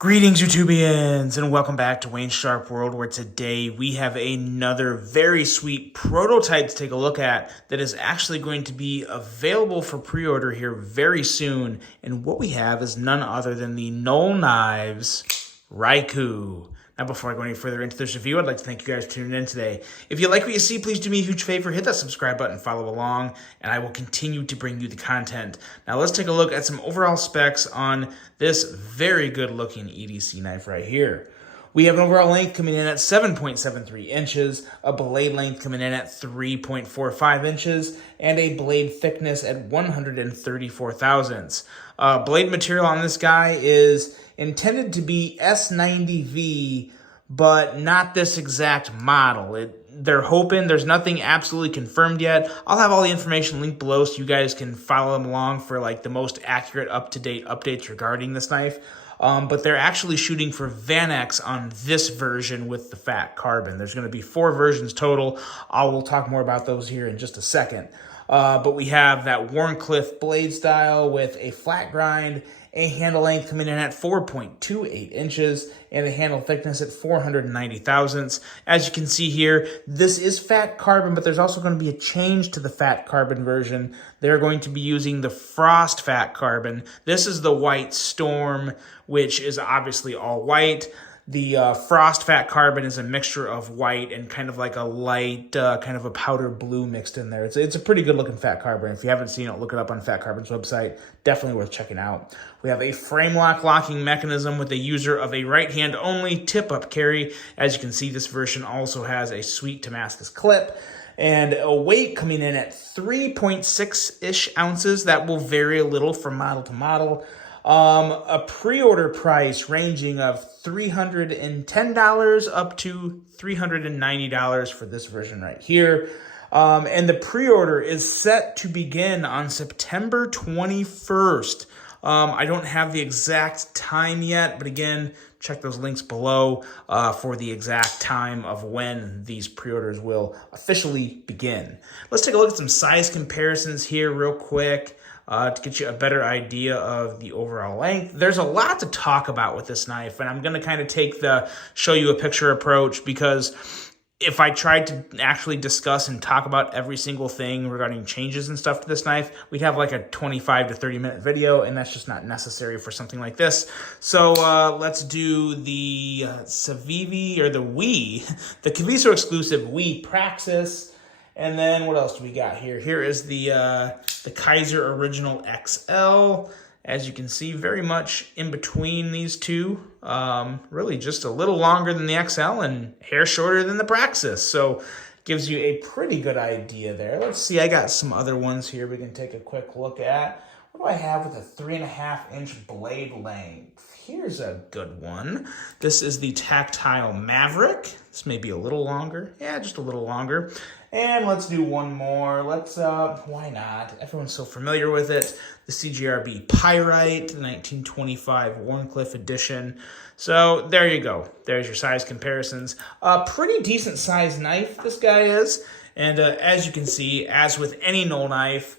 Greetings, YouTubians, and welcome back to Wayne Sharp World, where today we have another very sweet prototype to take a look at that is actually going to be available for pre-order here very soon. And what we have is none other than the Knoll Knives Raikou. Now, before I go any further into this review, I'd like to thank you guys for tuning in today. If you like what you see, please do me a huge favor, hit that subscribe button, follow along, and I will continue to bring you the content. Now, let's take a look at some overall specs on this very good-looking EDC knife right here. We have an overall length coming in at 7.73 inches, a blade length coming in at 3.45 inches, and a blade thickness at 134 thousandths. Blade material on this guy is intended to be S90V, but not this exact model. They're hoping, there's nothing absolutely confirmed yet. I'll have all the information linked below so you guys can follow them along for like the most accurate, up-to-date updates regarding this knife. But they're actually shooting for Van-X on this version with the fat carbon. There's going to be 4 versions total. We'll talk more about those here in just a second. But we have that Wharncliffe blade style with a flat grind, a handle length coming in at 4.28 inches, and a handle thickness at 490 thousandths. As you can see here, this is fat carbon, but there's also going to be a change to the fat carbon version. They're going to be using the Frost fat carbon. This is the White Storm, which is obviously all white. The Frost fat carbon is a mixture of white and kind of like a light, kind of a powder blue mixed in there. It's a pretty good looking fat carbon. If you haven't seen it, look it up on Fat Carbon's website. Definitely worth checking out. We have a frame lock locking mechanism with a user of a right hand only tip up carry. As you can see, this version also has a sweet Damascus clip and a weight coming in at 3.6-ish ounces. That will vary a little from model to model. A pre-order price ranging of $310 up to $390 for this version right here. And the pre-order is set to begin on September 21st. I don't have the exact time yet, but again, check those links below for the exact time of when these pre-orders will officially begin. Let's take a look at some size comparisons here real quick. To get you a better idea of the overall length. There's a lot to talk about with this knife, and I'm going to kind of take the show you a picture approach, because if I tried to actually discuss and talk about every single thing regarding changes and stuff to this knife, we'd have like a 25 to 30 minute video, and that's just not necessary for something like this. So let's do the Civivi, or the Caviso exclusive Wii Praxis. And then what else do we got here? Here is the Kaiser Original XL. As you can see, very much in between these two. Really just a little longer than the XL and hair shorter than the Praxis. So gives you a pretty good idea there. Let's see, I got some other ones here we can take a quick look at. What do I have with a 3.5-inch blade length? Here's a good one. This is the Tactile Maverick. This may be a little longer. Yeah, just a little longer. And let's do one more. Why not? Everyone's so familiar with it. The CGRB Pyrite, 1925 Wharncliffe edition. So there you go. There's your size comparisons. Pretty decent size knife this guy is. And as you can see, as with any Knoll knife,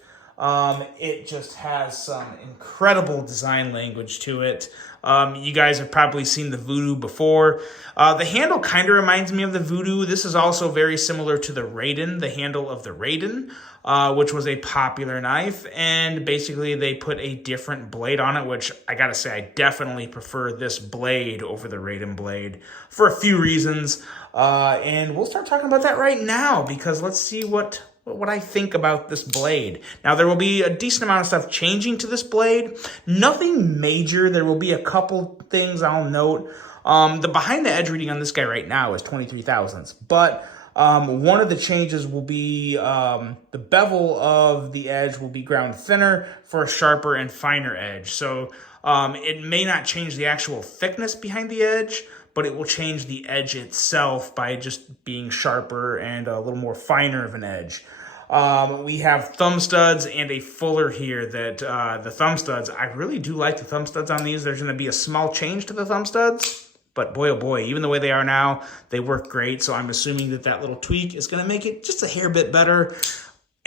it just has some incredible design language to it. You guys have probably seen the Voodoo before. The handle kind of reminds me of the Voodoo. This is also very similar to the Raiden, the handle of the Raiden, which was a popular knife. And basically they put a different blade on it, which I gotta say, I definitely prefer this blade over the Raiden blade for a few reasons. And we'll start talking about that right now, because let's see what I think about this blade. Now, there will be a decent amount of stuff changing to this blade. Nothing major. There will be a couple things I'll note. The behind the edge reading on this guy right now is 23 thousandths, but one of the changes will be the bevel of the edge will be ground thinner for a sharper and finer edge. So it may not change the actual thickness behind the edge, but it will change the edge itself by just being sharper and a little more finer of an edge. We have thumb studs and a fuller here that the thumb studs, I really do like the thumb studs on these. There's going to be a small change to the thumb studs, but boy, oh boy, even the way they are now, they work great. So I'm assuming that that little tweak is going to make it just a hair bit better.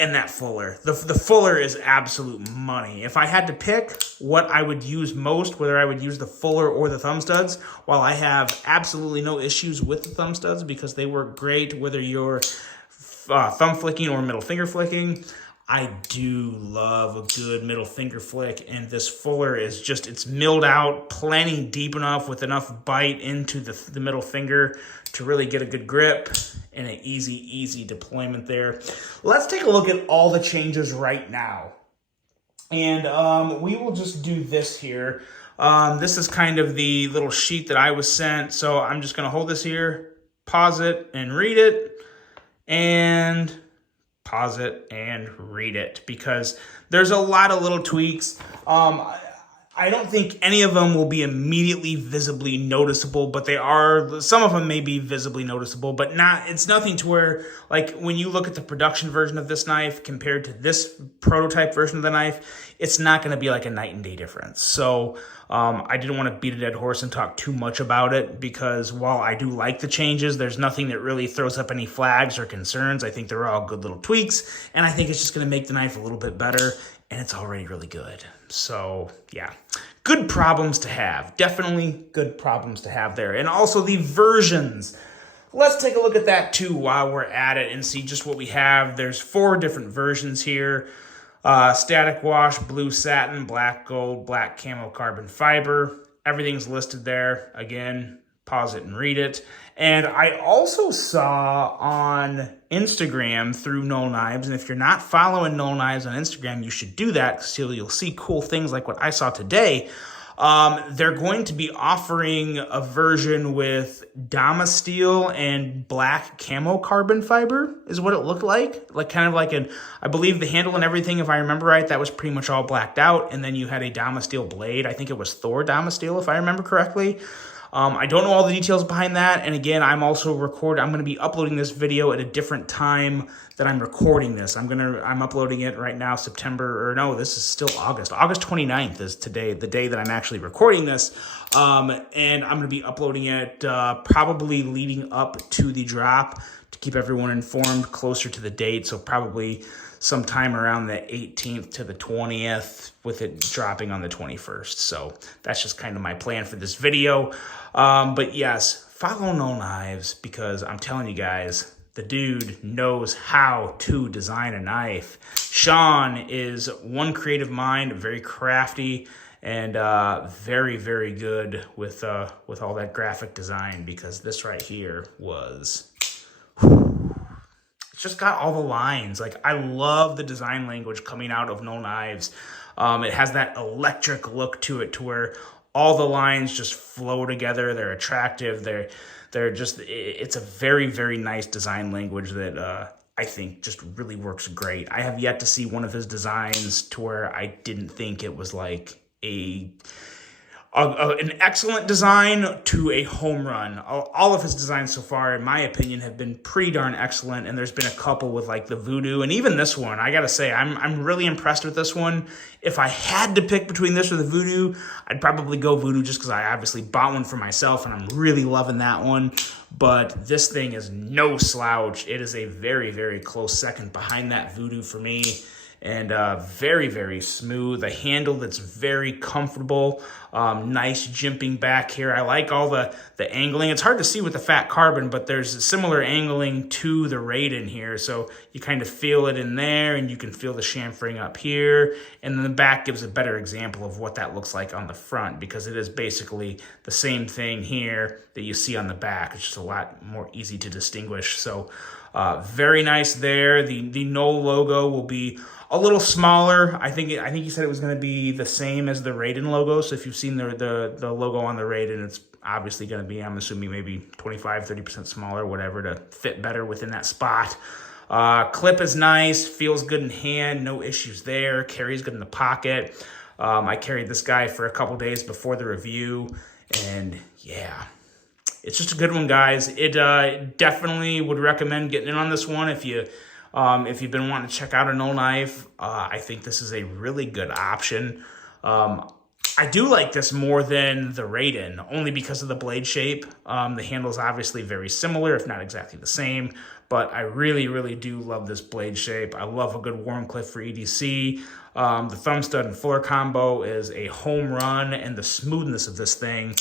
and that fuller. The fuller is absolute money. If I had to pick what I would use most, whether I would use the fuller or the thumb studs, while I have absolutely no issues with the thumb studs because they work great whether you're thumb flicking or middle finger flicking, I do love a good middle finger flick, and this fuller is just, it's milled out plenty deep enough with enough bite into the middle finger to really get a good grip and an easy deployment there. Let's take a look at all the changes right now. And we will just do this here. This is kind of the little sheet that I was sent. So I'm just going to hold this here, pause it and read it, and pause it and read it, because there's a lot of little tweaks. I don't think any of them will be immediately visibly noticeable, but they are, some of them may be visibly noticeable, but it's nothing to where, like, when you look at the production version of this knife compared to this prototype version of the knife, it's not going to be like a night and day difference. So I didn't want to beat a dead horse and talk too much about it, because while I do like the changes, there's nothing that really throws up any flags or concerns. I think they're all good little tweaks, and I think it's just going to make the knife a little bit better, and it's already really good. So yeah, good problems to have. Definitely good problems to have there. And also the versions. Let's take a look at that too while we're at it and see just what we have. There's 4 different versions here. Static wash, blue satin, black gold, black camo carbon fiber. Everything's listed there. Again, pause it and read it. And I also saw on Instagram through Knoll Knives, and if you're not following Knoll Knives on Instagram, you should do that, because you'll see cool things like what I saw today. They're going to be offering a version with Damasteel and black camo carbon fiber is what it looked like. Like kind of like I believe the handle and everything, if I remember right, that was pretty much all blacked out. And then you had a Damasteel blade. I think it was Thor Damasteel, if I remember correctly. I don't know all the details behind that. And again, I'm going to be uploading this video at a different time that I'm recording this. I'm uploading it right now, this is still August. August 29th is today, the day that I'm actually recording this. And I'm going to be uploading it probably leading up to the drop to keep everyone informed closer to the date. So probably sometime around the 18th to the 20th, with it dropping on the 21st. So that's just kind of my plan for this video. But yes, follow Knoll Knives, because I'm telling you guys, the dude knows how to design a knife. Sean is one creative mind, very crafty, and very, very good with all that graphic design, because this right here was... It's just got all the lines. Like, I love the design language coming out of Knoll Knives. It has that electric look to it, to where all the lines just flow together. They're attractive. They're just, it's a very, very nice design language that I think just really works great. I have yet to see one of his designs to where I didn't think it was like an excellent design to a home run. All of his designs so far, in my opinion, have been pretty darn excellent, and there's been a couple with like the Voodoo, and even this one, I gotta say, I'm really impressed with this one. If I had to pick between this or the Voodoo, I'd probably go Voodoo, just because I obviously bought one for myself, and I'm really loving that one. But this thing is no slouch. It is a very, very close second behind that Voodoo for me. And very, very smooth. A handle that's very comfortable. Nice jimping back here. I like all the angling. It's hard to see with the fat carbon, but there's similar angling to the Raiden here. So you kind of feel it in there, and you can feel the chamfering up here. And then the back gives a better example of what that looks like on the front, because it is basically the same thing here that you see on the back. It's just a lot more easy to distinguish. So very nice there. The Knoll logo will be a little smaller. I think he said it was going to be the same as the Raiden logo. So if you've seen the logo on the Raiden, it's obviously going to be, I'm assuming, maybe 25-30% smaller, whatever, to fit better within that spot. Clip is nice, feels good in hand, no issues there. Carries good in the pocket. I carried this guy for a couple days before the review, and yeah, it's just a good one, guys. It definitely would recommend getting in on this one if you've been wanting to check out a Knoll knife. I think this is a really good option. I I do like this more than the Raiden, only because of the blade shape. The handle's obviously very similar, if not exactly the same, but I really, really do love this blade shape. I love a good Warncliffe for EDC. The thumb stud and fuller combo is a home run, and the smoothness of this thing,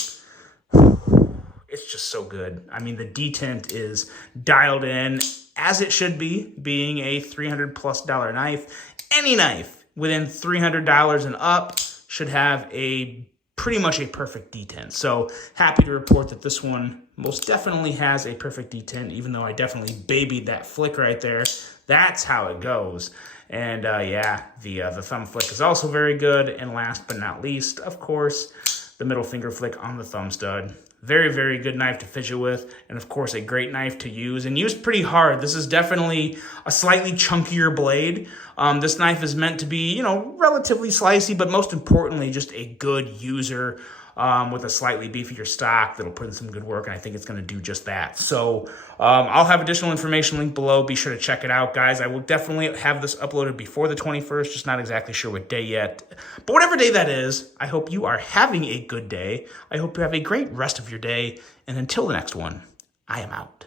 it's just so good. I mean, the detent is dialed in as it should be, being a $300+ knife. Any knife within $300 and up should have pretty much a perfect detent. So happy to report that this one most definitely has a perfect detent, even though I definitely babied that flick right there. That's how it goes. And yeah, the thumb flick is also very good. And last but not least, of course, the middle finger flick on the thumb stud. Very, very good knife to fidget with, and of course a great knife to use, and use pretty hard. This is definitely a slightly chunkier blade. This knife is meant to be, you know, relatively slicey, but most importantly, just a good user with a slightly beefier stock that'll put in some good work, and I think it's going to do just that. So I'll have additional information linked below. Be sure to check it out, guys. I will definitely have this uploaded before the 21st, just not exactly sure what day yet. But whatever day that is, I hope you are having a good day. I hope you have a great rest of your day, and until the next one, I am out.